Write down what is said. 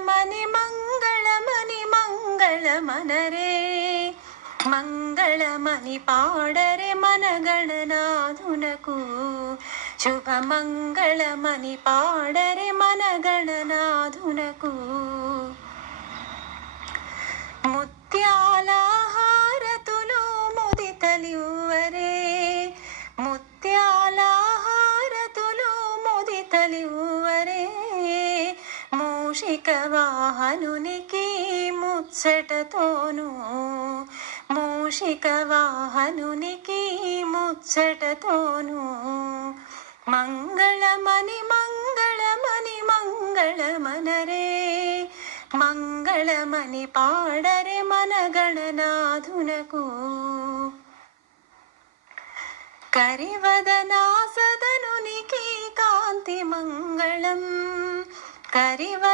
మంగళమని మంగళమని మంగళమనరే మంగళమని పాడరే మన గణనాథునకు శుభమంగళమని పాడరే మన గణనాథునకు ముత్యాల హారతులు ముదితలివ్వరే ముత్యాల హారతులు ముదితలివ్వరే మూషిక వాహనునికి ముచ్చటతోను మూషిక వాహనునికి ముచ్చటతోను మంగళమని మంగళమని మంగళమనరే మంగళమని పాడరే మన గణనాథునకు కరివదనా సదనునికి కాంతి మంగళం